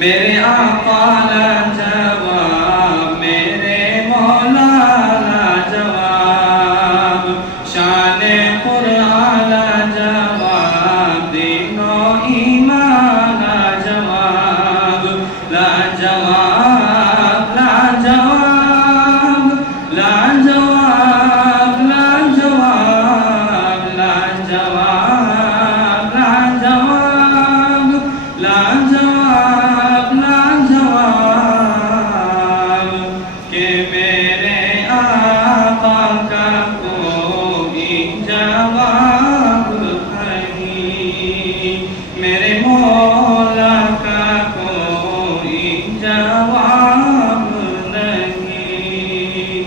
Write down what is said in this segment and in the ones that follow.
میرے آقا لاجواب، میرے مولا لاجواب، شان قرآن لاجواب، دین و ایمان لاجواب، لاجواب لاجواب لاجواب لاجواب لاجواب لاجواب لاجواب لاجواب کہ میرے آقا کا کوئی جواب نہیں، میرے مولا کا کوئی جواب نہیں۔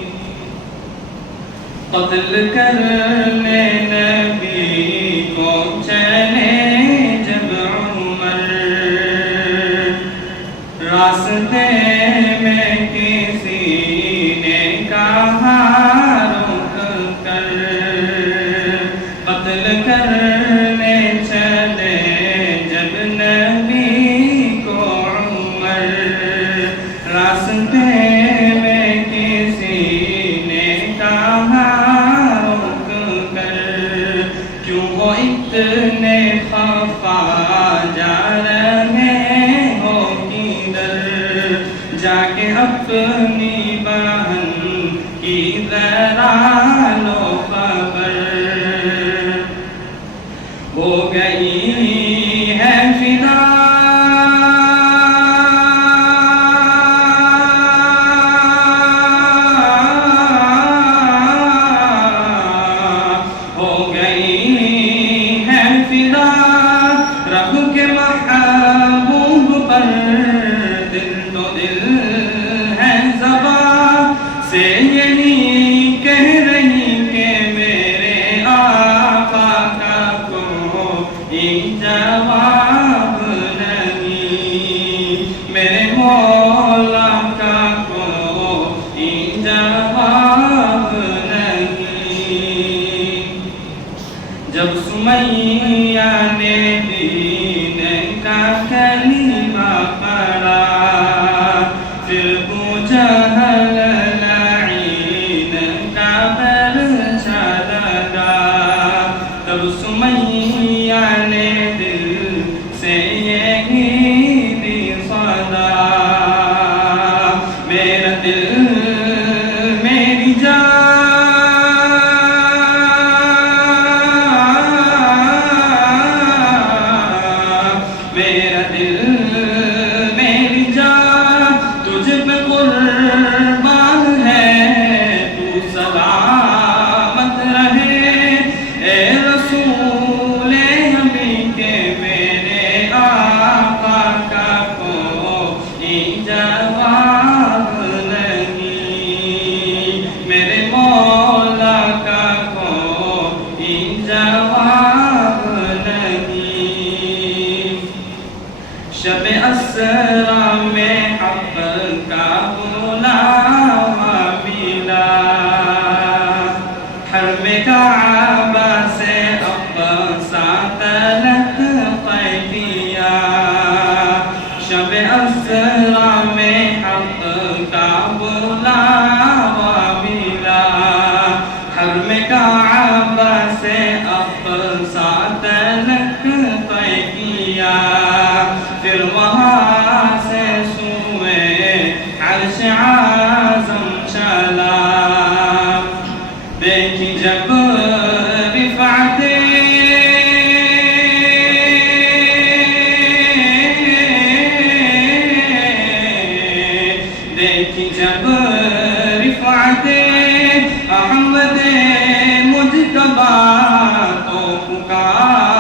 قتل کرنے نبی کو چلے جب عمر، راستے میں کسی نے کہا رک کر، قتل کرنے چلے جب نبی کو عمر، راستے میں کسی نے کہا رک کر، کیوں وہ اتنے خفا جا رہے ہو کدھر، جا کے اپنی بہن کی ذرا لو خبر، ہو گئی ہے فدا رب کے محبوب پر، دل تو دل ہے زباں سے یہی کہہ رہی کہ میرے آقا کا کوئی جواب نہیں، میرے مولا کا کوئی جواب نہیں۔ جب سمیہ نے دین کا کلمہ پڑھا، پھر بوجہل لعین کا برچہ لگا، تب سمیہ نے دل سے یہی دی صدا، میرا دل میری جان، میرا دل میری جان تجھ پہ قربان ہے، تو سلامت رہے اے رسول ہمیں کہ میرے آقا کا کوئی جواب نہیں، میرے مولا کا کوئی جواب نہیں۔ شب اسرا میں حق کا بلاوا ملا، حرم کعبہ سے اقصی تلک طے کیا، شب اسرا میں حق کا بلاوا ملا، حرم کعبہ سے اقصی تلک طے کیا، پھر وہاں سے سوئے عرش اعظم چلا، دیکھی جب رفعتیں، دیکھی جب رفعتیں احمد مجتبیٰ تو پکار